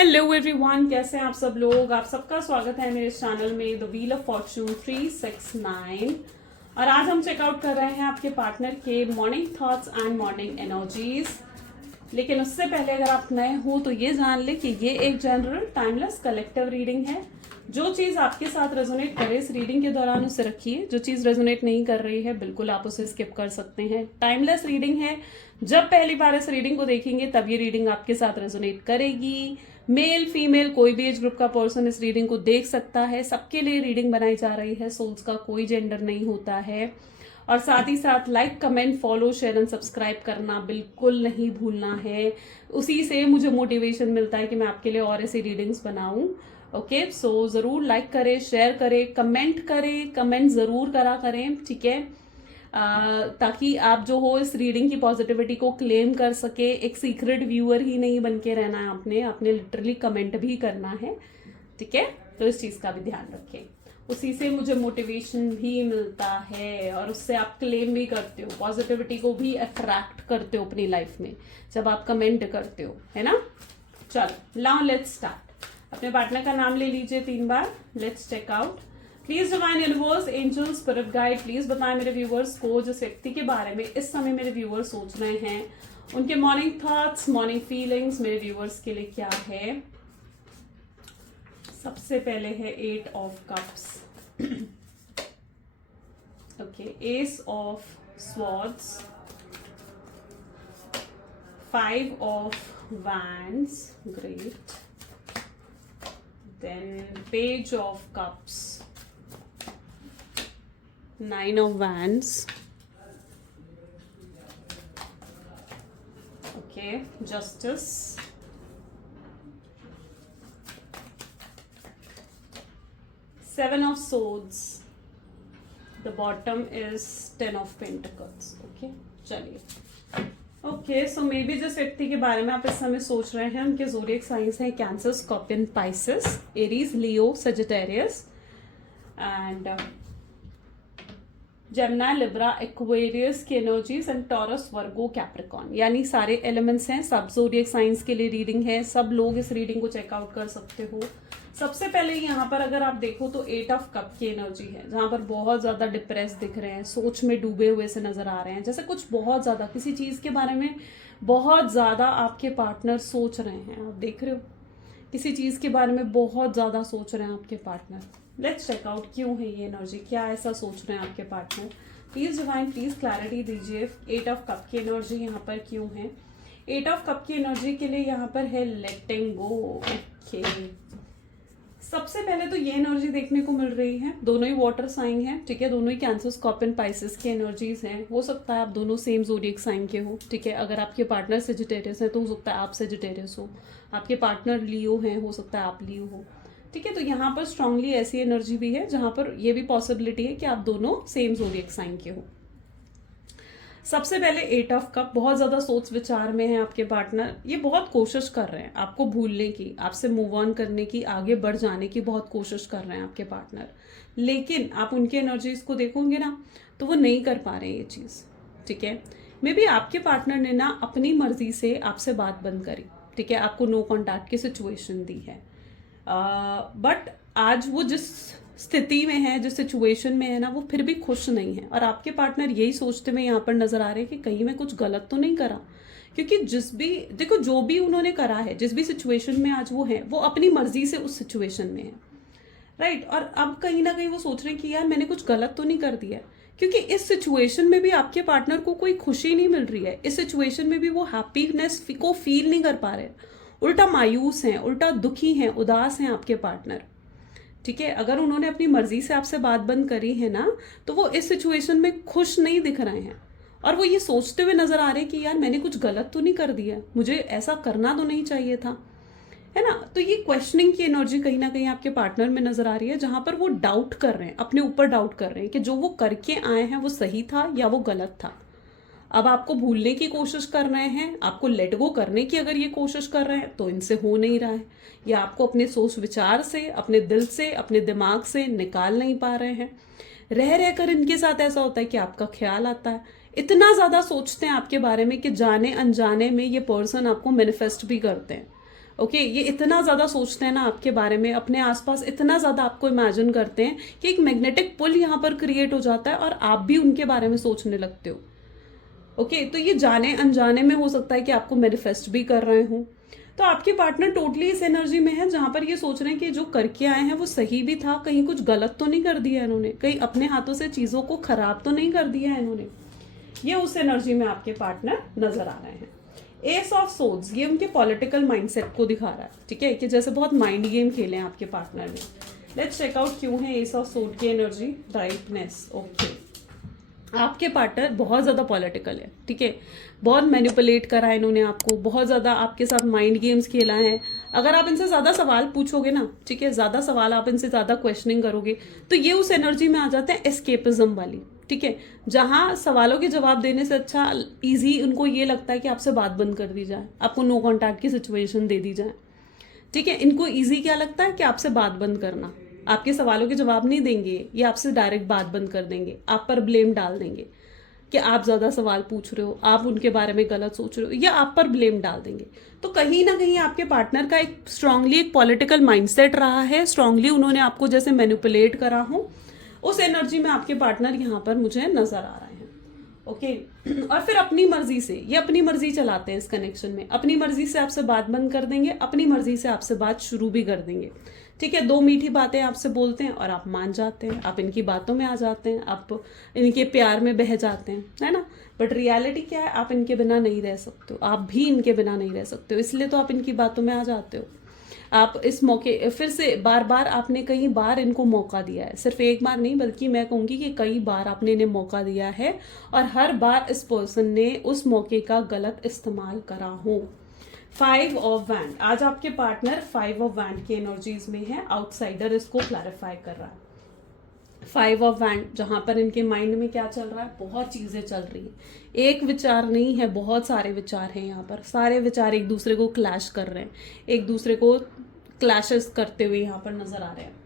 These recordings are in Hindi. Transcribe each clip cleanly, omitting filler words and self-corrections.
हेलो एवरीवन, कैसे हैं आप सब लोग। आप सबका स्वागत है मेरे चैनल में द व्हील ऑफ फॉर्चून 369। और आज हम चेकआउट कर रहे हैं आपके पार्टनर के morning thoughts and morning energies. लेकिन उससे पहले अगर आप नए हो तो ये जान ले कि ये एक जनरल टाइमलेस कलेक्टिव रीडिंग है। जो चीज आपके साथ रेजोनेट करे इस रीडिंग के दौरान उसे रखिए। जो चीज रेजोनेट नहीं कर रही है बिल्कुल आप उसे स्किप कर सकते हैं। टाइमलेस रीडिंग है। जब पहली बार इस रीडिंग को देखेंगे तब ये रीडिंग आपके साथ रेजोनेट करेगी। मेल फीमेल कोई भी एज ग्रुप का पर्सन इस रीडिंग को देख सकता है। सबके लिए रीडिंग बनाई जा रही है। सोल्स का कोई जेंडर नहीं होता है। और साथ ही साथ like, comment, follow, share and subscribe करना बिल्कुल नहीं भूलना है। उसी से मुझे मोटिवेशन मिलता है कि मैं आपके लिए और ऐसी रीडिंग्स बनाऊं। ओके, सो जरूर लाइक करें, शेयर करें, कमेंट करें। कमेंट जरूर करा करें, ठीक है, ताकि आप जो हो इस रीडिंग की पॉजिटिविटी को क्लेम कर सके। एक सीक्रेट व्यूअर ही नहीं बन के रहना है आपने लिटरली कमेंट भी करना है, ठीक है। तो इस चीज का भी ध्यान रखें। उसी से मुझे मोटिवेशन भी मिलता है और उससे आप क्लेम भी करते हो, पॉजिटिविटी को भी अट्रैक्ट करते हो अपनी लाइफ में जब आप कमेंट करते हो, है ना। चलो नाउ लेट्स स्टार्ट। अपने पार्टनर का नाम ले लीजिए 3 बार। Let's check out. Please divine universe, angel, spirit guide, please बताएं मेरे व्यूवर्स को जिस व्यक्ति के बारे में इस समय मेरे व्यूवर्स सोच रहे हैं, उनके मॉर्निंग थॉट्स, मॉर्निंग फीलिंग्स मेरे व्यूवर्स के लिए क्या है। सबसे पहले है 8 of cups, okay, S of swords, 5 of wands, great, then page of cups, 9 of wands, okay, justice, 7 of swords, the bottom is 10 of pentacles, okay। चलिए, ओके, सो मे बी जिस व्यक्ति के बारे में आप इस समय सोच रहे हैं उनके ज़ोडिएक साइंस हैं Cancer, Scorpion, Pisces, Aries, Leo, Sagittarius and Gemini, Libra, Aquarius की energies and Taurus, Virgo, Capricorn, यानी सारे एलिमेंट्स हैं। सब ज़ोडिएक साइंस के लिए रीडिंग है। सब लोग इस रीडिंग को चेकआउट कर सकते हो। सबसे पहले यहाँ पर अगर आप देखो तो 8 ऑफ कप की एनर्जी है, जहां पर बहुत ज्यादा डिप्रेस दिख रहे हैं, सोच में डूबे हुए से नजर आ रहे हैं, जैसे कुछ बहुत ज्यादा किसी चीज के बारे में बहुत ज्यादा आपके पार्टनर सोच रहे हैं। आप देख रहे हो किसी चीज के बारे में बहुत ज्यादा सोच रहे हैं आपके पार्टनर। लेट्स चेक आउट क्यों है ये एनर्जी, क्या ऐसा सोच रहे हैं आपके partner. Please divine, please clarity दीजिए। 8 ऑफ कप की एनर्जी यहाँ पर क्यों है। 8 ऑफ कप की एनर्जी के लिए यहाँ पर है लेटिंग गो, ओके। सबसे पहले तो ये एनर्जी देखने को मिल रही है, दोनों ही वाटर साइन है, ठीक है, दोनों ही कैंसर, स्कॉर्पियन, पाइसेस की एनर्जीज हैं। हो सकता है आप दोनों सेम ज़ोडिएक साइन के हो, ठीक है। अगर आपके पार्टनर सेजिटेरियस है तो हो सकता है आप सेजिटेरियस हो। आपके पार्टनर लियो हैं, हो सकता है आप लियो हो, ठीक है। तो यहाँ पर स्ट्रांगली ऐसी एनर्जी भी है जहां पर यह भी पॉसिबिलिटी है कि आप दोनों सेम ज़ोडिएक साइन के हो। सबसे पहले 8 ऑफ कप, बहुत ज्यादा सोच विचार में है आपके पार्टनर। ये बहुत कोशिश कर रहे हैं आपको भूलने की, आपसे मूव ऑन करने की, आगे बढ़ जाने की बहुत कोशिश कर रहे हैं आपके पार्टनर। लेकिन आप उनकी एनर्जीज को देखोगे ना तो वो नहीं कर पा रहे हैं ये चीज, ठीक है। मे बी आपके पार्टनर ने ना अपनी मर्जी से आपसे बात बंद करी, ठीक है, आपको नो कॉन्टैक्ट की सिचुएशन दी है। बट आज वो जिस स्थिति में है, जिस सिचुएशन में है ना, वो फिर भी खुश नहीं है। और आपके पार्टनर यही सोचते हुए यहाँ पर नजर आ रहे हैं कि कहीं मैं कुछ गलत तो नहीं करा। क्योंकि जिस भी देखो, जो भी उन्होंने करा है, जिस भी सिचुएशन में आज वो है, वो अपनी मर्जी से उस सिचुएशन में है, राइट। और अब कहीं ना कहीं वो सोच रहे हैं कि यार मैंने कुछ गलत तो नहीं कर दिया। क्योंकि इस सिचुएशन में भी आपके पार्टनर को कोई खुशी नहीं मिल रही है। इस सिचुएशन में भी वो हैप्पीनेस को फील नहीं कर पा रहे, उल्टा मायूस हैं, उल्टा दुखी हैं, उदास हैं आपके पार्टनर, ठीक है। अगर उन्होंने अपनी मर्जी से आपसे बात बंद करी है ना तो वो इस सिचुएशन में खुश नहीं दिख रहे हैं। और वो ये सोचते हुए नजर आ रहे हैं कि यार मैंने कुछ गलत तो नहीं कर दिया, मुझे ऐसा करना तो नहीं चाहिए था, है ना। तो ये क्वेश्चनिंग की एनर्जी कहीं ना कहीं आपके पार्टनर में नजर आ रही है, जहां पर वो डाउट कर रहे हैं, अपने ऊपर डाउट कर रहे हैं कि जो वो करके आए हैं वो सही था या वो गलत था। अब आपको भूलने की कोशिश कर रहे हैं, आपको लेट गो करने की अगर ये कोशिश कर रहे हैं तो इनसे हो नहीं रहा है, या आपको अपने सोच विचार से, अपने दिल से, अपने दिमाग से निकाल नहीं पा रहे हैं। रह रहकर इनके साथ ऐसा होता है कि आपका ख्याल आता है, इतना ज्यादा सोचते हैं आपके बारे में कि जाने अनजाने में ये पर्सन आपको मैनिफेस्ट भी करते हैं, ओके ये इतना ज़्यादा सोचते हैं ना आपके बारे में, अपने आसपास इतना ज़्यादा आपको इमेजिन करते हैं कि एक मैग्नेटिक पुल यहाँ पर क्रिएट हो जाता है और आप भी उनके बारे में सोचने लगते हो। ओके तो ये जाने अनजाने में हो सकता है कि आपको मैनिफेस्ट भी कर रहे हो। तो आपके पार्टनर टोटली इस एनर्जी में है जहां पर ये सोच रहे हैं कि जो करके आए हैं वो सही भी था, कहीं कुछ गलत तो नहीं कर दिया इन्होंने, कहीं अपने हाथों से चीज़ों को खराब तो नहीं कर दिया इन्होंने। ये उस एनर्जी में आपके पार्टनर नजर आ रहे हैं। एस ऑफ सोर्ड्स ये उनके पॉलिटिकल माइंडसेट को दिखा रहा है, ठीक है, कि जैसे बहुत माइंड गेम खेले हैं आपके पार्टनर ने। लेट्स चेक आउट क्यों है एस ऑफ सोर्ड की एनर्जी। राइटनेस, ओके आपके पार्टनर बहुत ज़्यादा पॉलिटिकल है, ठीक है, बहुत मैनिपुलेट करा है इन्होंने आपको, बहुत ज़्यादा आपके साथ माइंड गेम्स खेला है। अगर आप इनसे ज़्यादा सवाल पूछोगे ना, ठीक है, ज़्यादा सवाल आप इनसे ज़्यादा क्वेश्चनिंग करोगे तो ये उस एनर्जी में आ जाते हैं एस्केपिज्म वाली, ठीक है, जहाँ सवालों के जवाब देने से अच्छा ईजी उनको ये लगता है कि आपसे बात बंद कर दी जाए, आपको नो कॉन्टैक्ट की सिचुएशन दे दी जाए, ठीक है। इनको ईजी क्या लगता है कि आपसे बात बंद करना, आपके सवालों के जवाब नहीं देंगे, ये आपसे डायरेक्ट बात बंद कर देंगे, आप पर ब्लेम डाल देंगे कि आप ज़्यादा सवाल पूछ रहे हो, आप उनके बारे में गलत सोच रहे हो, या आप पर ब्लेम डाल देंगे। तो कहीं ना कहीं आपके पार्टनर का एक स्ट्रांगली एक पॉलिटिकल माइंडसेट रहा है, स्ट्रांगली उन्होंने आपको जैसे मैनिपुलेट करा हो, उस एनर्जी में आपके पार्टनर यहाँ पर मुझे नजर आ रहे हैं। ओके और फिर अपनी मर्जी से ये अपनी मर्जी चलाते हैं इस कनेक्शन में, अपनी मर्जी से आपसे बात बंद कर देंगे, अपनी मर्जी से आपसे बात शुरू भी कर देंगे, ठीक है। दो मीठी बातें आपसे बोलते हैं और आप मान जाते हैं, आप इनकी बातों में आ जाते हैं, आप इनके प्यार में बह जाते हैं, है ना। बट रियलिटी क्या है, आप इनके बिना नहीं रह सकते हो, आप भी इनके बिना नहीं रह सकते हो, इसलिए तो आप इनकी बातों में आ जाते हो। आप इस मौके फिर से बार बार आपने कई बार इनको मौका दिया है, सिर्फ एक बार नहीं बल्कि मैं कहूँगी कि कई बार आपने इन्हें मौका दिया है और हर बार इस पर्सन ने उस मौके का गलत इस्तेमाल करा हो। 5 ऑफ वैंड, आज आपके पार्टनर 5 ऑफ वैंड की एनर्जीज में है, आउटसाइडर इसको क्लैरिफाई कर रहा है। 5 ऑफ वैंड जहां पर इनके माइंड में क्या चल रहा है, बहुत चीजें चल रही हैं, एक विचार नहीं है, बहुत सारे विचार हैं यहाँ पर, सारे विचार एक दूसरे को क्लैश कर रहे हैं, एक दूसरे को क्लैशेस करते हुए यहाँ पर नजर आ रहे हैं।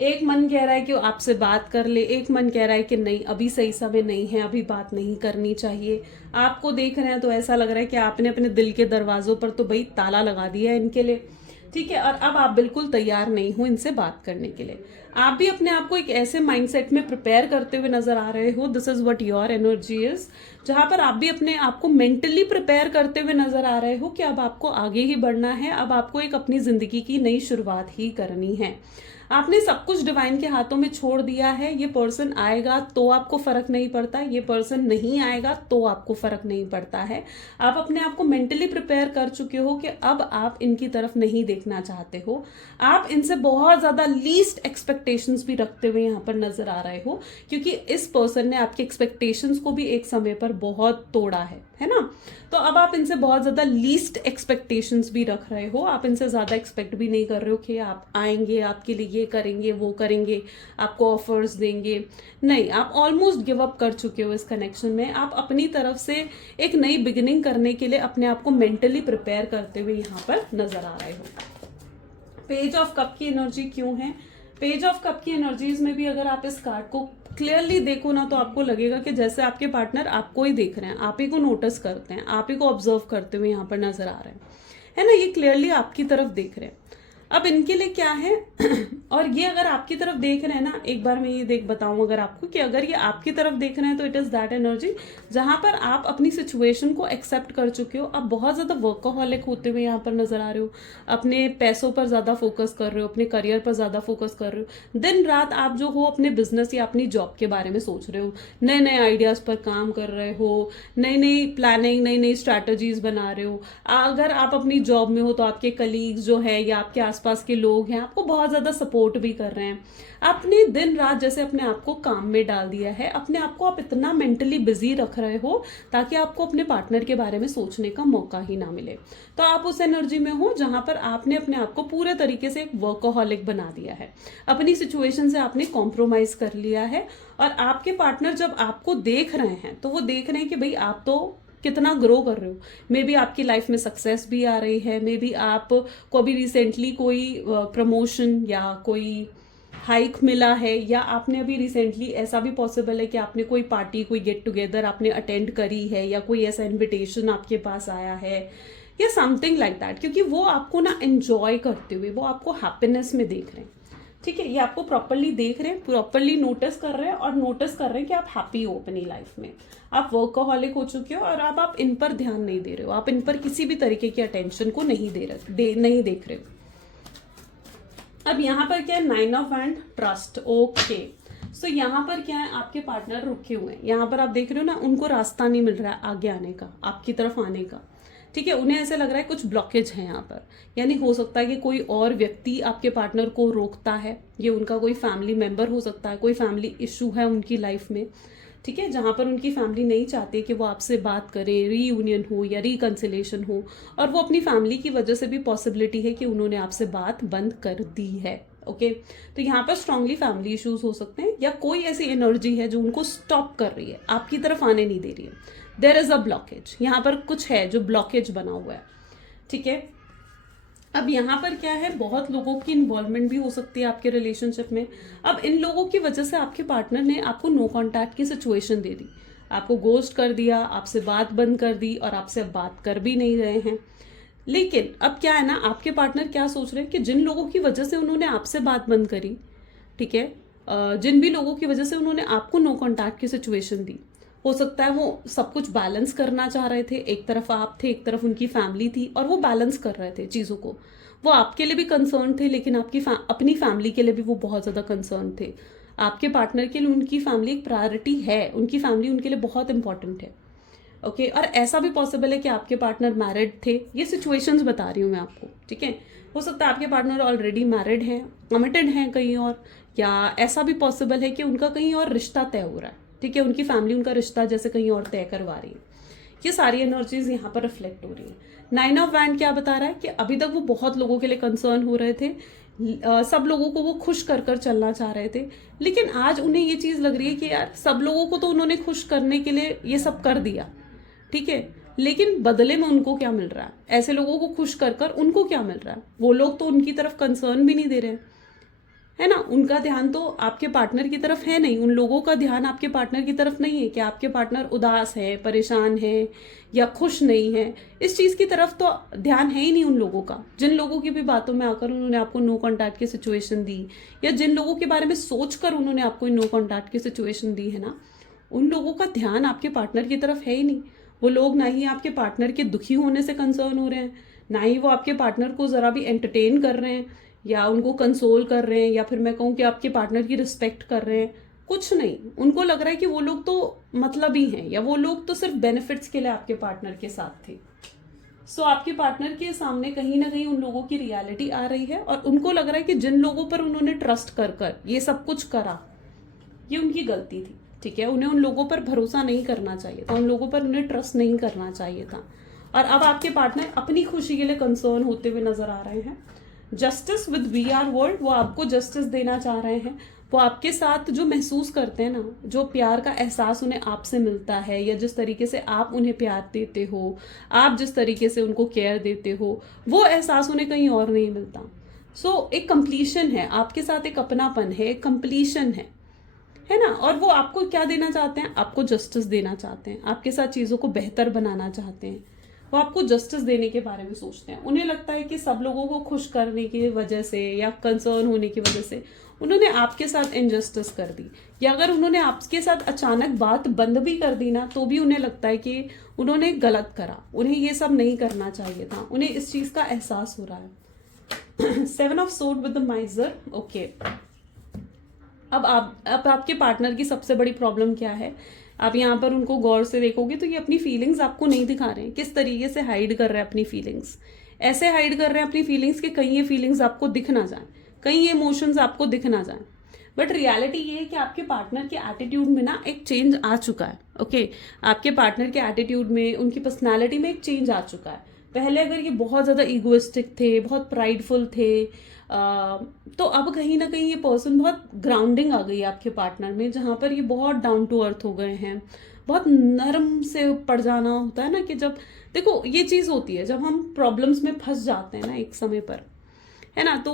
एक मन कह रहा है कि वो आपसे बात कर ले, एक मन कह रहा है कि नहीं अभी सही समय नहीं है, अभी बात नहीं करनी चाहिए। आपको देख रहे हैं तो ऐसा लग रहा है कि आपने अपने दिल के दरवाजों पर तो भाई ताला लगा दिया है इनके लिए, ठीक है, और अब आप बिल्कुल तैयार नहीं हो इनसे बात करने के लिए। आप भी अपने आप को एक ऐसे माइंडसेट में प्रिपेयर करते हुए नजर आ रहे हो, this is what your energy is, जहां पर आप भी अपने आप को मेंटली प्रिपेयर करते हुए नजर आ रहे हो कि अब आपको आगे ही बढ़ना है, अब आपको एक अपनी जिंदगी की नई शुरुआत ही करनी है। आपने सब कुछ डिवाइन के हाथों में छोड़ दिया है। ये पर्सन आएगा तो आपको फर्क नहीं पड़ता, ये पर्सन नहीं आएगा तो आपको फर्क नहीं पड़ता है। आप अपने आप को मेंटली प्रिपेयर कर चुके हो कि अब आप इनकी तरफ नहीं देखना चाहते हो। आप इनसे बहुत ज्यादा लीस्ट एक्सपेक्टेशंस भी रखते हुए यहाँ पर नजर आ रहे हो, क्योंकि इस पर्सन ने आपके एक्सपेक्टेशंस को भी एक समय पर बहुत तोड़ा है ना। तो अब आप इनसे बहुत ज्यादा लीस्ट एक्सपेक्टेशंस भी रख रहे हो, आप इनसे ज्यादा एक्सपेक्ट भी नहीं कर रहे हो कि आप आएंगे, आपके लिए ये करेंगे वो करेंगे, आपको ऑफर्स देंगे, नहीं, आप ऑलमोस्ट गिव अप कर चुके हो इस कनेक्शन में। आप अपनी तरफ से एक नई बिगिनिंग करने के लिए अपने आप को मेंटली प्रिपेयर करते हुए यहाँ पर नजर आ रहे हो। पेज ऑफ कप की एनर्जी क्यों है, पेज ऑफ कप की एनर्जीज में भी अगर आप इस कार्ड को क्लियरली देखो ना तो आपको लगेगा कि जैसे आपके पार्टनर आपको ही देख रहे हैं, आप ही को नोटिस करते हैं, आप ही को ऑब्जर्व करते हुए यहाँ पर नजर आ रहे हैं, है ना। ये क्लियरली आपकी तरफ देख रहे हैं। अब इनके लिए क्या है और ये अगर आपकी तरफ देख रहे हैं ना, एक बार मैं ये बताऊं अगर आपको कि अगर ये आपकी तरफ देख रहे हैं तो इट इज दैट एनर्जी जहां पर आप अपनी सिचुएशन को एक्सेप्ट कर चुके हो। आप बहुत ज्यादा वर्कaholic होते हुए यहाँ पर नजर आ रहे हो, अपने पैसों पर ज्यादा फोकस कर रहे हो, अपने करियर पर ज्यादा फोकस कर रहे हो। दिन रात आप जो हो अपने बिजनेस या अपनी जॉब के बारे में सोच रहे हो, नए नए आइडियाज पर काम कर रहे हो, नई नई प्लानिंग, नई नई स्ट्रैटेजीज बना रहे हो। अगर आप अपनी जॉब में हो तो आपके कलीग्स जो है या आपके आसपास के लोग हैं आपको बहुत ज्यादा सपोर्ट भी कर रहे हैं। आपने दिन रात जैसे अपने आप को काम में डाल दिया है, अपने आप को आप इतना मेंटली बिजी रख रहे हो ताकि आपको अपने पार्टनर के बारे में सोचने का मौका ही ना मिले। तो आप उस एनर्जी में हो जहां पर आपने अपने आप को पूरे तरीके से एक वर्कaholic बना दिया है, अपनी सिचुएशन से आपने कॉम्प्रोमाइज कर लिया है। और आपके पार्टनर जब आपको देख रहे हैं तो वो देख रहे हैं कि भाई आप तो कितना ग्रो कर रहे हो, मे बी आपकी लाइफ में सक्सेस भी आ रही है, मे बी आप को अभी रिसेंटली कोई प्रमोशन या कोई हाइक मिला है, या आपने अभी रिसेंटली ऐसा भी पॉसिबल है कि आपने कोई पार्टी, कोई गेट टुगेदर आपने अटेंड करी है, या कोई ऐसा इनविटेशन आपके पास आया है, या समथिंग लाइक दैट, क्योंकि वो आपको ना एंजॉय करते हुए, वो आपको हैप्पीनेस में देख रहे हैं, ठीक है, ये आपको प्रॉपरली देख रहे हैं, प्रॉपरली नोटिस कर रहे हैं और नोटिस कर रहे हैं कि आप हैप्पी हो अपनी लाइफ में, आप वर्कaholic हो चुके हो और अब आप इन पर ध्यान नहीं दे रहे हो, आप इन पर किसी भी तरीके की अटेंशन को नहीं नहीं देख रहे हो। अब यहाँ पर क्या है, 9 ऑफ हैंड, ट्रस्ट, ओके। सो यहाँ पर क्या है, आपके पार्टनर रुके हुए हैं, यहाँ पर आप देख रहे हो ना, उनको रास्ता नहीं मिल रहा है आगे आने का, आपकी तरफ आने का, ठीक है, उन्हें ऐसे लग रहा है कुछ ब्लॉकेज है यहाँ पर, यानी हो सकता है कि कोई और व्यक्ति आपके पार्टनर को रोकता है, ये उनका कोई फैमिली मेंबर हो सकता है, कोई फैमिली इशू है उनकी लाइफ में, ठीक है, जहाँ पर उनकी फैमिली नहीं चाहती कि वो आपसे बात करे, रीयूनियन हो या रिकंसिलेशन हो, और वो अपनी फैमिली की वजह से भी पॉसिबिलिटी है कि उन्होंने आपसे बात बंद कर दी है, ओके। तो यहाँ पर स्ट्रांगली फैमिली इश्यूज हो सकते हैं, या कोई ऐसी एनर्जी है जो उनको स्टॉप कर रही है, आपकी तरफ आने नहीं दे रही है, देयर इज अ ब्लॉकेज, यहाँ पर कुछ है जो ब्लॉकेज बना हुआ है, ठीक है। अब यहाँ पर क्या है, बहुत लोगों की इन्वॉल्वमेंट भी हो सकती है आपके रिलेशनशिप में। अब इन लोगों की वजह से आपके पार्टनर ने आपको नो कांटेक्ट की सिचुएशन दे दी, आपको गोस्ट कर दिया, आपसे बात बंद कर दी और आपसे अब बात कर भी नहीं रहे हैं। लेकिन अब क्या है ना, आपके पार्टनर क्या सोच रहे हैं कि जिन लोगों की वजह से उन्होंने आपसे बात बंद करी, ठीक है, जिन भी लोगों की वजह से उन्होंने आपको नो कांटेक्ट की सिचुएशन दी, हो सकता है वो सब कुछ बैलेंस करना चाह रहे थे, एक तरफ आप थे, एक तरफ उनकी फैमिली थी, और वो बैलेंस कर रहे थे चीज़ों को, वो आपके लिए भी कंसर्न थे, लेकिन अपनी फैमिली के लिए भी वो बहुत ज़्यादा कंसर्न थे। आपके पार्टनर के लिए उनकी फैमिली एक प्रायोरिटी है, उनकी फैमिली उनके लिए बहुत इंपॉर्टेंट है, ओके। और ऐसा भी पॉसिबल है कि आपके पार्टनर मैरिड थे, ये सिचुएशंस बता रही हूँ मैं आपको, ठीक है। हो सकता है आपके पार्टनर ऑलरेडी मैरिड हैं, कमिटेड हैं कहीं और, या ऐसा भी पॉसिबल है कि उनका कहीं और रिश्ता तय हो रहा है, ठीक है, उनकी फैमिली उनका रिश्ता जैसे कहीं और तय करवा रही है। ये सारी एनर्जीज यहाँ पर रिफ्लेक्ट हो रही है। 9 ऑफ वैंड क्या बता रहा है कि अभी तक वो बहुत लोगों के लिए कंसर्न हो रहे थे, सब लोगों को वो खुश कर कर चलना चाह रहे थे, लेकिन आज उन्हें ये चीज़ लग रही है कि यार सब लोगों को तो उन्होंने खुश करने के लिए ये सब कर दिया, ठीक है, लेकिन बदले में उनको क्या मिल रहा है, ऐसे लोगों को खुश कर कर उनको क्या मिल रहा है, वो लोग तो उनकी तरफ कंसर्न भी नहीं दे रहे हैं, है ना, उनका ध्यान तो आपके पार्टनर की तरफ है नहीं, उन लोगों का ध्यान आपके पार्टनर की तरफ नहीं है कि आपके पार्टनर उदास है, परेशान है या खुश नहीं है, इस चीज़ की तरफ तो ध्यान है ही नहीं उन लोगों का। जिन लोगों की भी बातों में आकर उन्होंने आपको नो कॉन्टैक्ट की सिचुएशन दी, या जिन लोगों के बारे में सोचकर उन्होंने आपको नो कॉन्टैक्ट की सिचुएशन दी है ना, उन लोगों का ध्यान आपके पार्टनर की तरफ है ही नहीं। वो लोग ना ही आपके पार्टनर के दुखी होने से कंसर्न हो रहे हैं, ना ही वो आपके पार्टनर को ज़रा भी एंटरटेन कर रहे हैं या उनको कंसोल कर रहे हैं, या फिर मैं कहूँ कि आपके पार्टनर की रिस्पेक्ट कर रहे हैं, कुछ नहीं। उनको लग रहा है कि वो लोग तो मतलबी हैं, या वो लोग तो सिर्फ बेनिफिट्स के लिए आपके पार्टनर के साथ थे। सो आपके पार्टनर के सामने कहीं ना कहीं उन लोगों की रियलिटी आ रही है, और उनको लग रहा है कि जिन लोगों पर उन्होंने ट्रस्ट कर कर ये सब कुछ करा, ये उनकी गलती थी, ठीक है, उन्हें उन लोगों पर भरोसा नहीं करना चाहिए था, उन लोगों पर उन्हें ट्रस्ट नहीं करना चाहिए था। और अब आपके पार्टनर अपनी खुशी के लिए कंसर्न होते हुए नजर आ रहे हैं। Justice with we are world, वो आपको जस्टिस देना चाह रहे हैं, वो आपके साथ जो महसूस करते हैं ना, जो प्यार का एहसास उन्हें आपसे मिलता है, या जिस तरीके से आप उन्हें प्यार देते हो, आप जिस तरीके से उनको केयर देते हो, वो एहसास उन्हें कहीं और नहीं मिलता। सो एक कंप्लीशन है आपके साथ, एक अपनापन है, एक कंप्लीशन है ना। और वो आपको क्या देना चाहते हैं, आपको जस्टिस देना चाहते हैं, आपके साथ चीज़ों को बेहतर बनाना चाहते हैं, वो आपको जस्टिस देने के बारे में सोचते हैं। उन्हें लगता है कि सब लोगों को खुश करने की वजह से या कंसर्न होने की वजह से उन्होंने आपके साथ इनजस्टिस कर दी, या अगर उन्होंने आपके साथ अचानक बात बंद भी कर दी ना, तो भी उन्हें लगता है कि उन्होंने गलत करा, उन्हें ये सब नहीं करना चाहिए था, उन्हें इस चीज़ का एहसास हो रहा है। 7 of sword with the माइजर, okay. अब आपके पार्टनर की सबसे बड़ी प्रॉब्लम क्या है, आप यहाँ पर उनको गौर से देखोगे तो ये अपनी फीलिंग्स आपको नहीं दिखा रहे हैं, किस तरीके से हाइड कर रहे हैं अपनी फीलिंग्स, ऐसे हाइड कर रहे हैं अपनी फीलिंग्स कि कहीं ये फीलिंग्स आपको दिख ना जाए, कहीं ये इमोशंस आपको दिख ना जाए। बट रियलिटी ये है कि आपके पार्टनर के एटीट्यूड में ना एक चेंज आ चुका है, ओके। आपके पार्टनर के एटीट्यूड में, उनकी पर्सनैलिटी में एक चेंज आ चुका है। पहले अगर ये बहुत ज़्यादा ईगोइस्टिक थे, बहुत प्राइडफुल थे, तो अब कहीं ना कहीं ये पर्सन बहुत ग्राउंडिंग आ गई है आपके पार्टनर में, जहाँ पर ये बहुत डाउन टू अर्थ हो गए हैं, बहुत नरम से पड़ जाना होता है ना, कि जब देखो ये चीज़ होती है, जब हम प्रॉब्लम्स में फंस जाते हैं ना एक समय पर, है ना, तो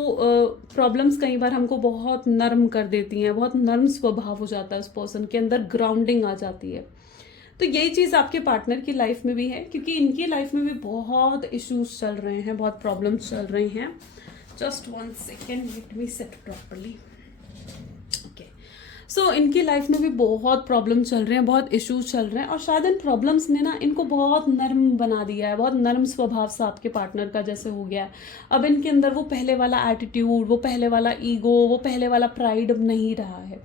प्रॉब्लम्स कई बार हमको बहुत नरम कर देती हैं, बहुत नरम स्वभाव हो जाता है उस पर्सन के अंदर, ग्राउंडिंग आ जाती है। तो यही चीज़ आपके पार्टनर की लाइफ में भी है, क्योंकि इनकी लाइफ में भी बहुत इश्यूज चल रहे हैं, बहुत प्रॉब्लम्स चल रही हैं. Just 1 second, let me set properly. Okay, so इनकी लाइफ में भी बहुत प्रॉब्लम चल रहे हैं, बहुत इश्यूज चल रहे हैं, और शायद इन प्रॉब्लम्स ने ना इनको बहुत नर्म बना दिया है, बहुत नर्म स्वभाव सा आपके पार्टनर का जैसे हो गया है. अब इनके अंदर वो पहले वाला एटीट्यूड, वो पहले वाला ईगो, वो पहले वाला प्राइड अब नहीं रहा है.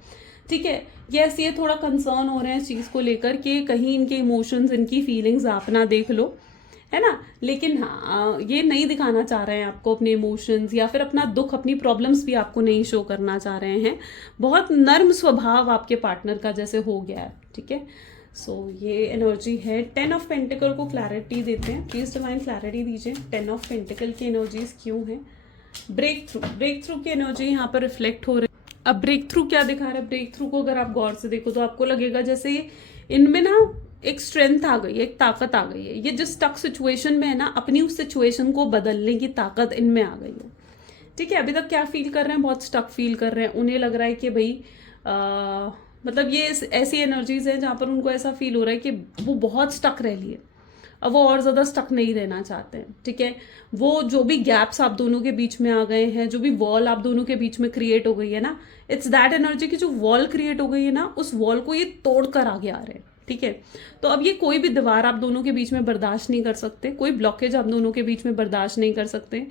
ठीक है, यस, ये थोड़ा कंसर्न हो रहे हैं इस चीज़ को लेकर कि कहीं इनके इमोशंस, इनकी फीलिंग्स आप ना देख लो, है ना. लेकिन हाँ, ये नहीं दिखाना चाह रहे हैं आपको अपने इमोशंस, या फिर अपना दुख, अपनी प्रॉब्लम्स भी आपको नहीं शो करना चाह रहे हैं. बहुत नर्म स्वभाव आपके पार्टनर का जैसे हो गया है. ठीक है, सो ये एनर्जी है. 10 ऑफ पेंटिकल को क्लैरिटी देते हैं. प्लीज डिवाइन क्लैरिटी दीजिए. 10 ऑफ पेंटिकल की एनर्जीज क्यों है. ब्रेक थ्रू की एनर्जी यहाँ पर रिफ्लेक्ट हो रही है. अब ब्रेक थ्रू क्या दिखा रहा है. ब्रेक थ्रू को अगर आप गौर से देखो तो आपको लगेगा जैसे इनमें ना एक स्ट्रेंथ आ गई है, एक ताकत आ गई है. ये जिस स्टक सिचुएशन में है ना, अपनी उस सिचुएशन को बदलने की ताकत इनमें आ गई है. ठीक है, अभी तक क्या फील कर रहे हैं, बहुत स्टक फील कर रहे हैं. उन्हें लग रहा है कि भाई मतलब ये ऐसी एनर्जीज है जहाँ पर उनको ऐसा फील हो रहा है कि वो बहुत स्टक रह लिए, अब वो और ज़्यादा स्टक नहीं रहना चाहते हैं. ठीक है, वो जो भी गैप्स आप दोनों के बीच में आ गए हैं, जो भी वॉल आप दोनों के बीच में क्रिएट हो गई है ना, इट्स दैट एनर्जी की जो वॉल क्रिएट हो गई है ना, उस वॉल को ये तोड़ कर आगे आ रहे हैं. ठीक है, तो अब ये कोई भी दीवार आप दोनों के बीच में बर्दाश्त नहीं कर सकते, कोई ब्लॉकेज आप दोनों के बीच में बर्दाश्त नहीं कर सकते.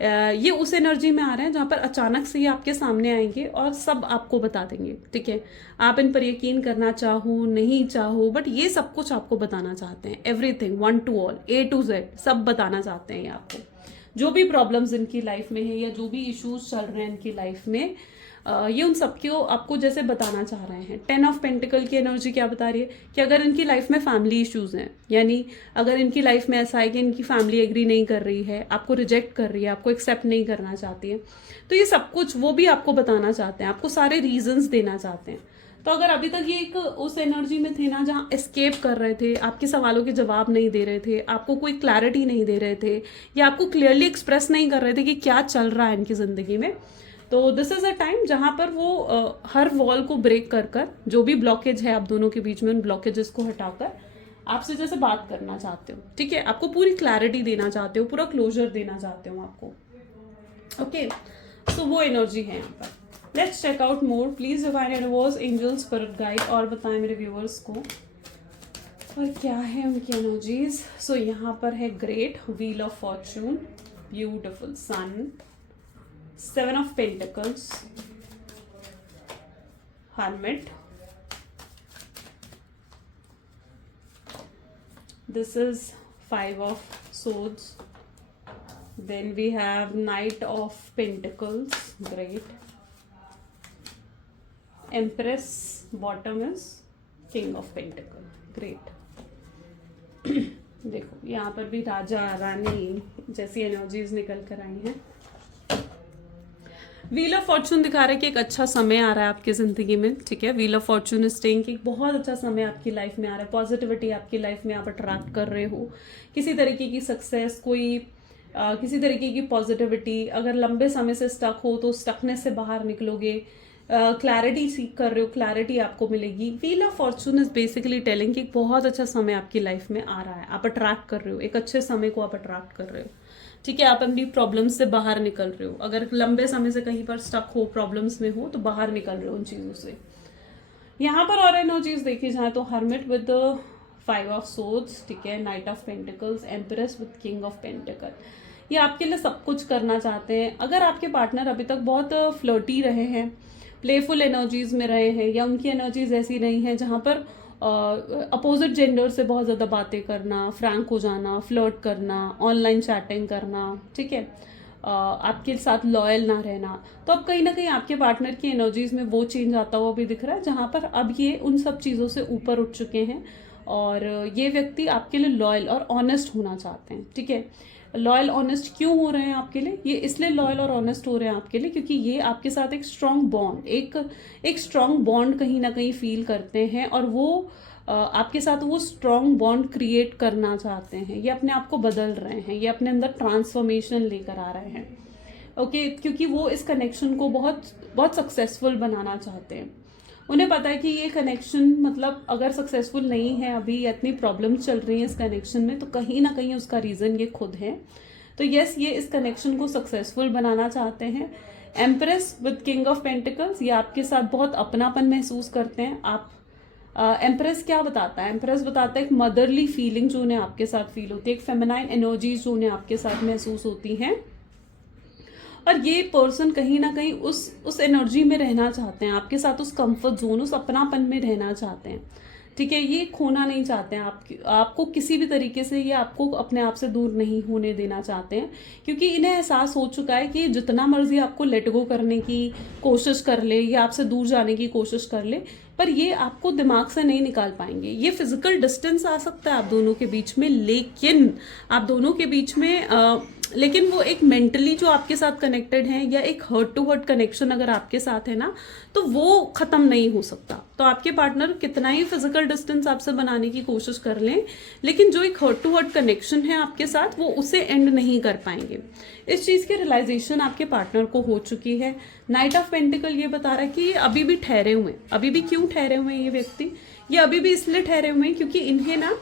ये उस एनर्जी में आ रहे हैं जहाँ पर अचानक से ये आपके सामने आएंगे और सब आपको बता देंगे. ठीक है, आप इन पर यकीन करना चाहो नहीं चाहो, बट ये सब कुछ आपको बताना चाहते हैं. Everything, 1 to all, A to Z, सब बताना चाहते हैं ये आपको. जो भी प्रॉब्लम्स इनकी लाइफ में है, या जो भी इश्यूज चल रहे हैं इनकी लाइफ में, ये उन सबको आपको जैसे बताना चाह रहे हैं. 10 ऑफ पेंटिकल की एनर्जी क्या बता रही है कि अगर इनकी लाइफ में फैमिली इश्यूज हैं, यानी अगर इनकी लाइफ में ऐसा है कि इनकी फैमिली एग्री नहीं कर रही है, आपको रिजेक्ट कर रही है, आपको एक्सेप्ट नहीं करना चाहती है, तो ये सब कुछ वो भी आपको बताना चाहते हैं, आपको सारे रीजंस देना चाहते हैं. तो अगर अभी तक ये एक उस एनर्जी में थे ना जहाँ एस्केप कर रहे थे, आपके सवालों के जवाब नहीं दे रहे थे, आपको कोई क्लैरिटी नहीं दे रहे थे, या आपको क्लियरली एक्सप्रेस नहीं कर रहे थे कि क्या चल रहा है इनकी ज़िंदगी में, तो दिस इज़ अ टाइम जहाँ पर वो हर वॉल को ब्रेक कर कर, जो भी ब्लॉकेज है आप दोनों के बीच में, उन ब्लॉकेजेस को हटाकर आपसे जैसे बात करना चाहते हो. ठीक है, आपको पूरी क्लैरिटी देना चाहते हो, पूरा क्लोजर देना चाहते हो आपको. ओके, सो वो एनर्जी है यहाँ पर. Let's check out more. Please divine universe, angel, spirit guide, और बताएं मेरे व्यूअर्स को और क्या है उनकी एनर्जीज. सो यहाँ पर है great, wheel of fortune, beautiful sun, 7 of Pentacles, Hermit, this is 5 of Swords, then we have Knight of Pentacles, great, Empress, bottom is King of Pentacles, great. देखो यहाँ पर भी राजा रानी जैसी एनर्जीज निकल कर आई हैं. व्हील ऑफ फॉर्चून दिखा रहा है कि एक अच्छा समय आ रहा है आपकी ज़िंदगी में. ठीक है, wheel of Fortune is staying कि बहुत अच्छा समय आपकी लाइफ में आ रहा है. पॉजिटिविटी आपकी लाइफ में आप अट्रैक्ट कर रहे हो, किसी तरीके की सक्सेस, कोई किसी तरीके की पॉजिटिविटी. अगर लंबे समय से स्टक हो तो स्टकनेस से बाहर निकलोगे. क्लैरिटी सीख कर रहे हो, क्लैरिटी आपको मिलेगी. Wheel of Fortune is basically telling कि एक बहुत अच्छा समय आपकी लाइफ में आ रहा है, आप अट्रैक्ट कर रहे हो, एक अच्छे समय को आप अट्रैक्ट कर रहे हो. ठीक है, आप अपनी प्रॉब्लम्स से बाहर निकल रहे हो. अगर लंबे समय से कहीं पर स्टक हो, प्रॉब्लम्स में हो, तो बाहर निकल रहे हो उन चीज़ों से. यहाँ पर और एनर्जीज देखी जाए तो हर्मिट विद 5 of Swords, ठीक है, night of pentacles, empress with king of pentacle. ये आपके लिए सब कुछ करना चाहते हैं. अगर आपके पार्टनर अभी तक बहुत फ्लर्टी रहे हैं, प्लेफुल एनर्जीज में रहे हैं, या उनकी एनर्जीज ऐसी नहीं है जहाँ पर अपोजिट जेंडर से बहुत ज़्यादा बातें करना, फ्रैंक हो जाना, फ्लर्ट करना, ऑनलाइन चैटिंग करना, ठीक है, आपके साथ लॉयल ना रहना, तो अब कहीं ना कहीं आपके पार्टनर की एनर्जीज में वो चेंज आता हुआ भी दिख रहा है जहाँ पर अब ये उन सब चीज़ों से ऊपर उठ चुके हैं और ये व्यक्ति आपके लिए लॉयल और ऑनेस्ट होना चाहते हैं. ठीक है, लॉयल ऑनेस्ट क्यों हो रहे हैं आपके लिए? ये इसलिए लॉयल और ऑनेस्ट हो रहे हैं आपके लिए क्योंकि ये आपके साथ एक स्ट्रॉन्ग बॉन्ड, एक स्ट्रॉन्ग बॉन्ड कहीं ना कहीं फील करते हैं और वो आपके साथ वो स्ट्रॉन्ग बॉन्ड क्रिएट करना चाहते हैं. ये अपने आप को बदल रहे हैं, ये अपने अंदर ट्रांसफॉर्मेशन लेकर आ रहे हैं. ओके, क्योंकि वो इस कनेक्शन को बहुत बहुत सक्सेसफुल बनाना चाहते हैं. उन्हें पता है कि ये कनेक्शन मतलब अगर सक्सेसफुल नहीं है, अभी इतनी प्रॉब्लम चल रही है इस कनेक्शन में, तो कहीं ना कहीं उसका रीज़न ये खुद है। तो यस, ये इस कनेक्शन को सक्सेसफुल बनाना चाहते हैं। Empress with king of pentacles, ये आपके साथ बहुत अपनापन महसूस करते हैं। आप एम्प्रेस क्या बताता है? एम्प्रेस बताता है एक मदरली फीलिंग जो उन्हें आपके साथ फील होती है, एक फेमिनाइन एनर्जीज जो उन्हें आपके साथ महसूस होती हैं। और ये पर्सन कहीं ना कहीं उस एनर्जी में रहना चाहते हैं, आपके साथ उस कंफर्ट जोन, उस अपनापन में रहना चाहते हैं। ठीक है, ये खोना नहीं चाहते हैं आपको किसी भी तरीके से, ये आपको अपने आप से दूर नहीं होने देना चाहते हैं, क्योंकि इन्हें एहसास हो चुका है कि जितना मर्जी आपको लेट गो करने की कोशिश कर ले या आपसे दूर जाने की कोशिश कर ले, पर ये आपको दिमाग से नहीं निकाल पाएंगे। ये फिजिकल डिस्टेंस आ सकता है आप दोनों के बीच में, लेकिन आप दोनों के बीच में लेकिन वो एक मेंटली जो आपके साथ कनेक्टेड है, या एक हर्ट टू हर्ट कनेक्शन अगर आपके साथ है ना, तो वो खत्म नहीं हो सकता। तो आपके पार्टनर कितना ही फिजिकल डिस्टेंस आपसे बनाने की कोशिश कर लें, लेकिन जो एक हर्ट टू हर्ट कनेक्शन है आपके साथ, वो उसे एंड नहीं कर पाएंगे। इस चीज़ की रियलाइजेशन आपके पार्टनर को हो चुकी है। नाइट ऑफ पेंटिकल ये बता रहा है कि ये अभी भी ठहरे हुए हैं। अभी भी क्यों ठहरे हुए हैं ये व्यक्ति? ये अभी भी इसलिए ठहरे हुए हैं क्योंकि इन्हें ना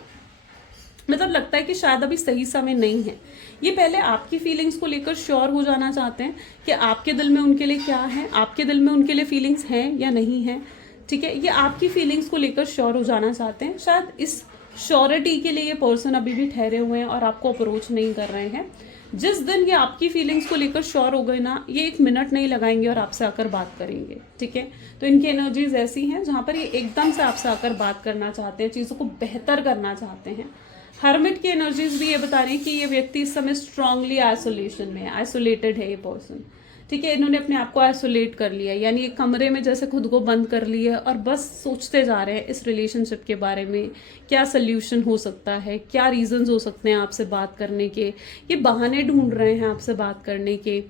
मतलब लगता है कि शायद अभी सही समय नहीं है। ये पहले आपकी फीलिंग्स को लेकर श्योर हो जाना चाहते हैं कि आपके दिल में उनके लिए क्या है, आपके दिल में उनके लिए फीलिंग्स हैं या नहीं है। ठीक है, ये आपकी फीलिंग्स को लेकर श्योर हो जाना चाहते हैं। शायद इस श्योरिटी के लिए ये पर्सन अभी भी ठहरे हुए हैं और आपको अप्रोच नहीं कर रहे हैं। जिस दिन ये आपकी फीलिंग्स को लेकर श्योर हो गए ना, ये 1 मिनट नहीं लगाएंगे और आपसे आकर बात करेंगे। ठीक है, तो इनकी एनर्जीज ऐसी हैं जहाँ पर ये एकदम से आपसे आकर बात करना चाहते हैं, चीज़ों को बेहतर करना चाहते हैं। हर्मिट की एनर्जीज भी ये बता रही है कि ये व्यक्ति इस समय स्ट्रांगली आइसोलेशन में है, आइसोलेटेड है ये पर्सन। ठीक है, इन्होंने अपने आप को आइसोलेट कर लिया, यानी एक कमरे में जैसे खुद को बंद कर लिया और बस सोचते जा रहे हैं इस रिलेशनशिप के बारे में, क्या सोल्यूशन हो सकता है, क्या रीजंस हो सकते हैं आपसे बात करने के। ये बहाने ढूंढ रहे हैं आपसे बात करने के,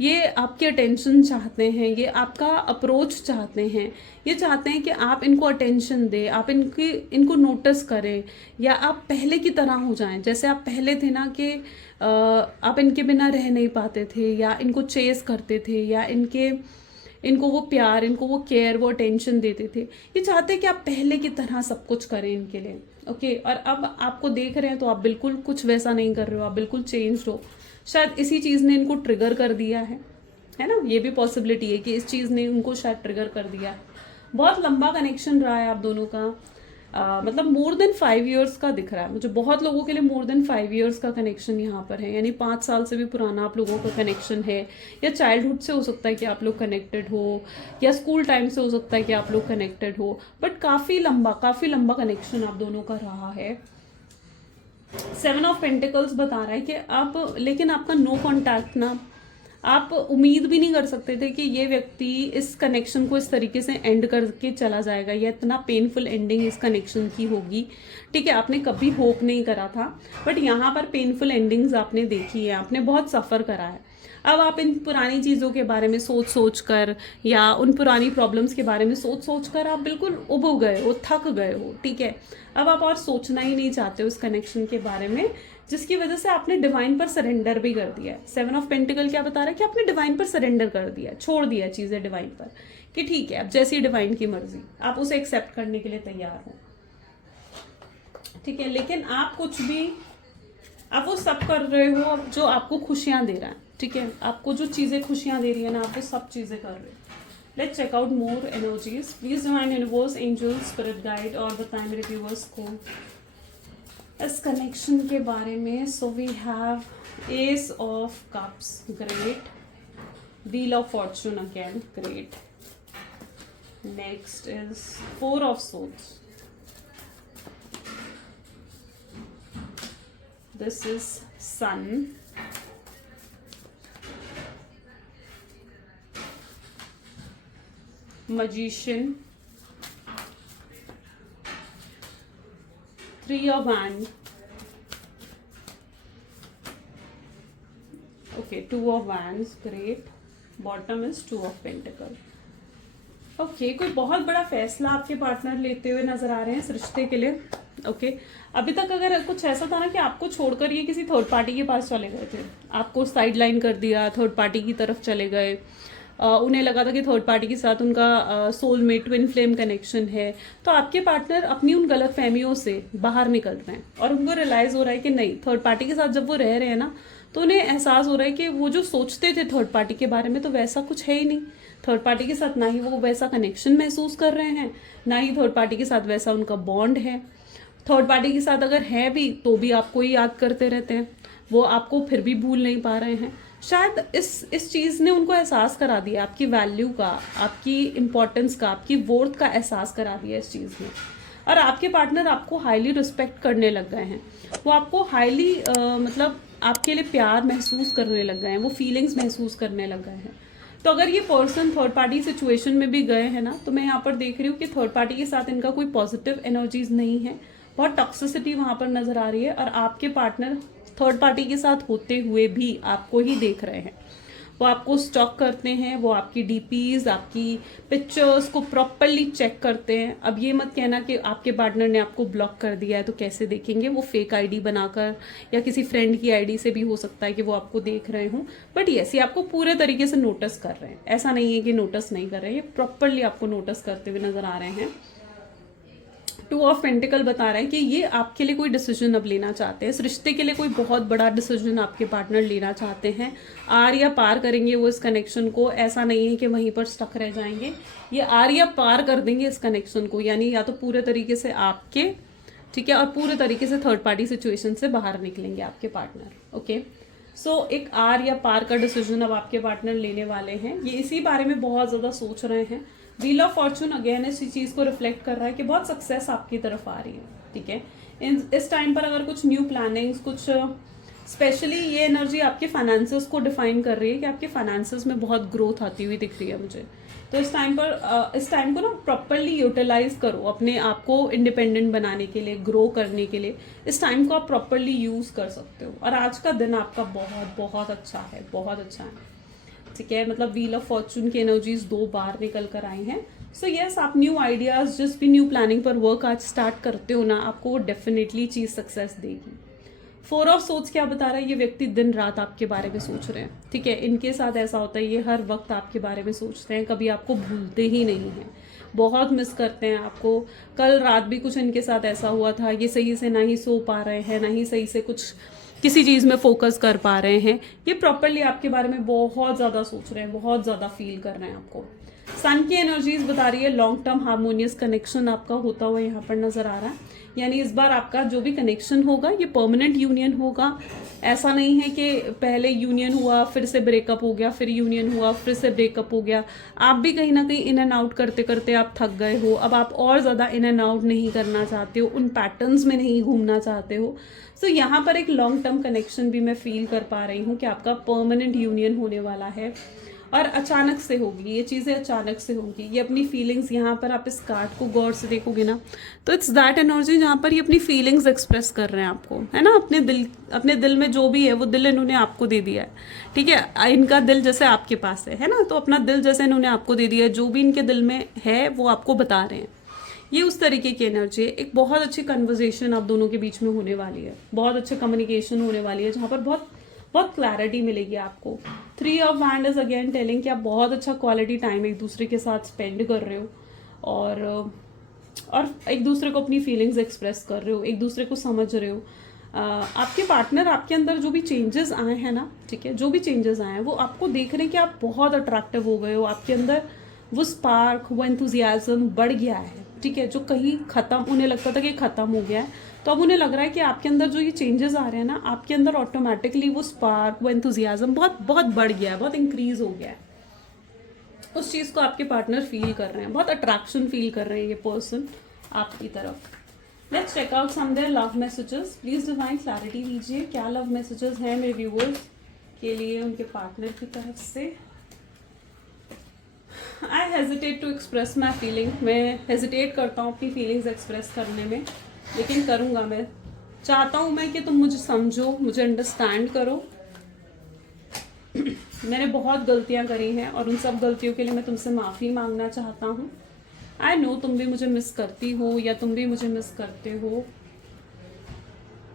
ये आपके अटेंशन चाहते हैं, ये आपका अप्रोच चाहते हैं, ये चाहते हैं कि आप इनको अटेंशन दें, आप इनको नोटिस करें, या आप पहले की तरह हो जाएं जैसे आप पहले थे ना, कि आप इनके बिना रह नहीं पाते थे, या इनको चेस करते थे, या इनको वो प्यार, इनको वो केयर, वो अटेंशन देते थे। ये चाहते हैं कि आप पहले की तरह सब कुछ करें इनके लिए। ओके, और अब आपको देख रहे हैं तो आप बिल्कुल कुछ वैसा नहीं कर रहे हो, आप बिल्कुल चेंज हो। शायद इसी चीज़ ने इनको ट्रिगर कर दिया है ना, ये भी पॉसिबिलिटी है कि इस चीज़ ने उनको शायद ट्रिगर कर दिया है। बहुत लंबा कनेक्शन रहा है आप दोनों का, मतलब मोर देन 5 ईयर्स का दिख रहा है मुझे। बहुत लोगों के लिए मोर देन 5 ईयर्स का कनेक्शन यहाँ पर है, यानी 5 साल से भी पुराना आप लोगों का कनेक्शन है, या चाइल्डहुड से हो सकता है कि आप लोग कनेक्टेड हो, या स्कूल टाइम से हो सकता है कि आप लोग कनेक्टेड हो, बट काफ़ी लंबा कनेक्शन आप दोनों का रहा है। 7 ऑफ पेंटिकल्स बता रहा है कि आप, लेकिन आपका नो कॉन्टैक्ट ना, आप उम्मीद भी नहीं कर सकते थे कि ये व्यक्ति इस कनेक्शन को इस तरीके से एंड करके चला जाएगा, या इतना पेनफुल एंडिंग इस कनेक्शन की होगी। ठीक है, आपने कभी होप नहीं करा था, बट यहाँ पर पेनफुल एंडिंग्स आपने देखी है, आपने बहुत सफ़र करा है। अब आप इन पुरानी चीज़ों के बारे में सोच कर, या उन पुरानी प्रॉब्लम्स के बारे में सोच कर आप बिल्कुल उब गए हो, थक गए हो। ठीक है, अब आप और सोचना ही नहीं चाहते हो उस कनेक्शन के बारे में, जिसकी वजह से आपने डिवाइन पर सरेंडर भी कर दिया है। 7 ऑफ पेंटिकल क्या बता रहा है कि आपने डिवाइन पर सरेंडर कर दिया, छोड़ दिया चीज़ें डिवाइन पर, कि ठीक है अब जैसी डिवाइन की मर्जी, आप उसे एक्सेप्ट करने के लिए तैयार हो। ठीक है, लेकिन आप वो सब कर रहे हो जो आपको खुशियां दे रहा है। ठीक है, आपको जो चीज़ें खुशियां दे रही है ना, आप वो सब चीज़ें कर रहे हो। Let's check out more energies. Please divine universe, angel, spirit guide और बताएं मेरे व्यूअर्स को इस कनेक्शन के बारे में। So we have ace of cups, great. Wheel of fortune again, great. Next is 4 of swords, this is sun, magician, 3 of wands, okay, 2 of wands, great. bottom is 2 of pentacle. Okay, कोई बहुत बड़ा फैसला आपके पार्टनर लेते हुए नजर आ रहे हैं इस रिश्ते के लिए। ओके, अभी तक अगर कुछ ऐसा था ना कि आपको छोड़कर ये किसी थर्ड पार्टी के पास चले गए थे, आपको साइड लाइन कर दिया, थर्ड पार्टी की तरफ चले गए, उन्हें लगा था कि थर्ड पार्टी के साथ उनका सोलमेट ट्विन फ्लेम कनेक्शन है, तो आपके पार्टनर अपनी उन गलत फहमियों से बाहर निकल रहे हैं और उनको रियलाइज हो रहा है कि नहीं, थर्ड पार्टी के साथ जब वो रह रहे हैं ना, तो उन्हें एहसास हो रहा है कि वो जो सोचते थे थर्ड पार्टी के बारे में तो वैसा कुछ है ही नहीं। थर्ड पार्टी के साथ ना ही वो वैसा कनेक्शन महसूस कर रहे हैं, ना ही थर्ड पार्टी के साथ वैसा उनका बॉन्ड है। थर्ड पार्टी के साथ अगर है भी तो भी आपको ही याद करते रहते हैं, वो आपको फिर भी भूल नहीं पा रहे हैं। शायद इस चीज़ ने उनको एहसास करा दिया आपकी वैल्यू का, आपकी इम्पोर्टेंस का, आपकी वर्थ का एहसास करा दिया इस चीज़ में। और आपके पार्टनर आपको हाईली रिस्पेक्ट करने लग गए हैं, वो आपको हाईली मतलब आपके लिए प्यार महसूस करने लग गए हैं, वो फीलिंग्स महसूस करने लग गए हैं। तो अगर ये पर्सन थर्ड पार्टी सिचुएशन में भी गए हैं ना, तो मैं यहाँ पर देख रही हूँ कि थर्ड पार्टी के साथ इनका कोई पॉजिटिव एनर्जीज नहीं है, बहुत टॉक्सिसिटी वहाँ पर नजर आ रही है। और आपके पार्टनर थर्ड पार्टी के साथ होते हुए भी आपको ही देख रहे हैं, वो आपको स्टॉक करते हैं, वो आपकी डीपीज, आपकी पिक्चर्स को प्रॉपरली चेक करते हैं। अब ये मत कहना कि आपके पार्टनर ने आपको ब्लॉक कर दिया है तो कैसे देखेंगे, वो फेक आईडी बनाकर या किसी फ्रेंड की आईडी से भी हो सकता है कि वो आपको देख रहे हों, बट यस, ये आपको पूरे तरीके से नोटिस कर रहे हैं। ऐसा नहीं है कि नोटिस नहीं कर रहे हैं, ये प्रॉपरली आपको नोटिस करते हुए नजर आ रहे हैं। टू ऑफ पेंटिकल बता रहा है कि ये आपके लिए कोई डिसीजन अब लेना चाहते हैं, इस रिश्ते के लिए कोई बहुत बड़ा डिसीजन आपके पार्टनर लेना चाहते हैं। आर या पार करेंगे वो इस कनेक्शन को, ऐसा नहीं है कि वहीं पर स्टक रह जाएंगे, ये आर या पार कर देंगे इस कनेक्शन को, यानी या तो पूरे तरीके से आपके, ठीक है, और पूरे तरीके से थर्ड पार्टी सिचुएशन से बाहर निकलेंगे आपके पार्टनर। ओके, सो एक आर या पार का डिसीजन अब आपके पार्टनर लेने वाले हैं, ये इसी बारे में बहुत ज़्यादा सोच रहे हैं। व्हील ऑफ फॉर्चून अगेन इसी चीज़ को रिफ्लेक्ट कर रहा है कि बहुत सक्सेस आपकी तरफ आ रही है, ठीक है। इस टाइम पर अगर कुछ न्यू प्लानिंग्स, कुछ स्पेशली ये एनर्जी आपके फाइनेंसेस को डिफाइन कर रही है कि आपके फाइनेंसेस में बहुत ग्रोथ आती हुई दिख रही है मुझे। तो इस टाइम को ना प्रॉपरली यूटिलाइज करो अपने आप को इंडिपेंडेंट बनाने के लिए, ग्रो करने के लिए। इस टाइम को आप प्रॉपरली यूज कर सकते हो और आज का दिन आपका बहुत बहुत अच्छा है, बहुत अच्छा है, ठीक है। मतलब व्हील ऑफ फॉर्चून की एनर्जीज 2 बार निकल कर आई हैं। सो यस, आप न्यू आइडियाज, जिस भी न्यू प्लानिंग पर वर्क आज स्टार्ट करते हो ना, आपको वो डेफिनेटली चीज सक्सेस देगी। 4 ऑफ सोच क्या बता रहा है, ये व्यक्ति दिन रात आपके बारे में सोच रहे हैं, ठीक है। इनके साथ ऐसा होता है, ये हर वक्त आपके बारे में सोचते हैं, कभी आपको भूलते ही नहीं हैं, बहुत मिस करते हैं आपको। कल रात भी कुछ इनके साथ ऐसा हुआ था, ये सही से ना ही सो पा रहे हैं, ना ही सही से कुछ किसी चीज़ में फोकस कर पा रहे हैं। ये प्रॉपरली आपके बारे में बहुत ज़्यादा सोच रहे हैं, बहुत ज़्यादा फील कर रहे हैं आपको। सन की एनर्जीज बता रही है लॉन्ग टर्म हार्मोनियस कनेक्शन आपका होता हुआ यहाँ पर नजर आ रहा है, यानी इस बार आपका जो भी कनेक्शन होगा ये परमानेंट यूनियन होगा। ऐसा नहीं है कि पहले यूनियन हुआ फिर से ब्रेकअप हो गया, फिर यूनियन हुआ फिर से ब्रेकअप हो गया। आप भी कहीं ना कहीं इन एंड आउट करते करते आप थक गए हो, अब आप और ज़्यादा इन एंड आउट नहीं करना चाहते हो, उन पैटर्न्स में नहीं घूमना चाहते हो। सो यहाँ पर एक लॉन्ग टर्म कनेक्शन भी मैं फील कर पा रही हूँ कि आपका परमानेंट यूनियन होने वाला है और अचानक से होगी, ये चीज़ें अचानक से होंगी। ये अपनी फीलिंग्स, यहाँ पर आप इस कार्ड को गौर से देखोगे ना, तो इट्स दैट एनर्जी जहाँ पर ये अपनी फीलिंग्स एक्सप्रेस कर रहे हैं आपको, है ना। अपने दिल में जो भी है वो दिल इन्होंने आपको दे दिया है, ठीक है। इनका दिल जैसे आपके पास है ना, तो अपना दिल जैसे इन्होंने आपको दे दिया है, जो भी इनके दिल में है वो आपको बता रहे हैं। ये उस तरीके की एनर्जी है। एक बहुत अच्छी कन्वर्जेशन आप दोनों के बीच में होने वाली है, बहुत अच्छे कम्युनिकेशन होने वाली है, जहाँ पर बहुत बहुत क्लैरिटी मिलेगी आपको। 3 of hand is again telling कि आप बहुत अच्छा क्वालिटी टाइम एक दूसरे के साथ स्पेंड कर रहे हो और एक दूसरे को अपनी फीलिंग्स एक्सप्रेस कर रहे हो, एक दूसरे को समझ रहे हो। आपके पार्टनर आपके अंदर जो भी चेंजेस आए हैं ना, ठीक है, जो भी चेंजेस आए हैं वो आपको देख रहे हैं कि आप बहुत अट्रैक्टिव हो गए हो, आपके अंदर वो स्पार्क, वो एंथुजियाज्म बढ़ गया है, ठीक है। जो कहीं खत्म, उन्हें लगता था कि खत्म हो गया है, तो अब उन्हें लग रहा है कि आपके अंदर जो ये चेंजेस आ रहे हैं ना, आपके अंदर ऑटोमेटिकली वो स्पार्क, वो एंथुजियाज्म बहुत बहुत बढ़ गया है, बहुत इंक्रीज हो गया है। उस चीज़ को आपके पार्टनर फील कर रहे हैं, बहुत अट्रैक्शन फील कर रहे हैं ये पर्सन आपकी तरफ। Let's check out some there love messages. Please divine clarity दीजिए, क्या लव मैसेजेस हैं मेरे व्यूअर्स के लिए उनके पार्टनर की तरफ से। I hesitate to express my feeling, मैं हेजिटेट करता हूँ अपनी फीलिंग्स एक्सप्रेस करने में, लेकिन करूँगा। मैं चाहता हूँ मैं कि तुम मुझे समझो, मुझे अंडरस्टैंड करो। मैंने बहुत गलतियाँ करी हैं और उन सब गलतियों के लिए मैं तुमसे माफ़ी मांगना चाहता हूँ। आई नो तुम भी मुझे मिस करती हो या तुम भी मुझे मिस करते हो।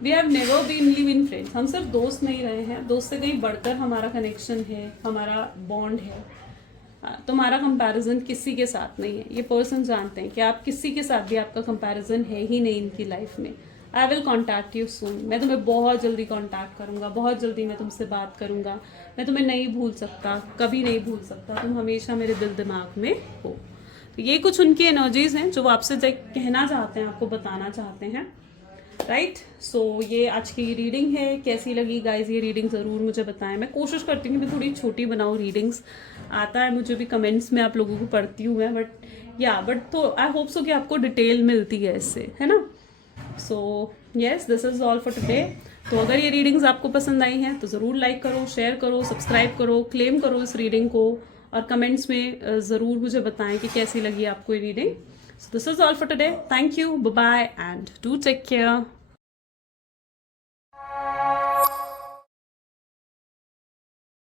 We have never been live in friends, हम सिर्फ दोस्त नहीं रहे हैं, दोस्त से कहीं बढ़कर हमारा कनेक्शन है, हमारा बॉन्ड है। तुम्हारा कंपैरिजन किसी के साथ नहीं है। ये पर्सन जानते हैं कि आप किसी के साथ भी आपका कंपैरिजन है ही नहीं इनकी लाइफ में। I will contact you soon, मैं तुम्हें बहुत जल्दी कॉन्टैक्ट करूंगा, बहुत जल्दी मैं तुमसे बात करूंगा। मैं तुम्हें नहीं भूल सकता, कभी नहीं भूल सकता, तुम हमेशा मेरे दिल दिमाग में हो। तो ये कुछ उनकी एनर्जीज हैं जो वो आपसे कहना चाहते हैं, आपको बताना चाहते हैं, राइट। सो ये आज की रीडिंग है। कैसी लगी गाइज ये रीडिंग ज़रूर मुझे बताएं। मैं कोशिश करती हूँ कि मैं थोड़ी छोटी बनाऊँ रीडिंग्स, आता है मुझे भी कमेंट्स में, आप लोगों को पढ़ती हूँ मैं, बट तो आई होप सो कि आपको डिटेल मिलती है इससे, है ना। So yes, this is all for today. तो अगर ये रीडिंग्स आपको पसंद आई हैं तो ज़रूर लाइक करो, शेयर करो, सब्सक्राइब करो, क्लेम करो इस रीडिंग को, और कमेंट्स में ज़रूर मुझे बताएं कि कैसी लगी आपको ये reading. So this is all for today. Thank you. Bye bye and do take care.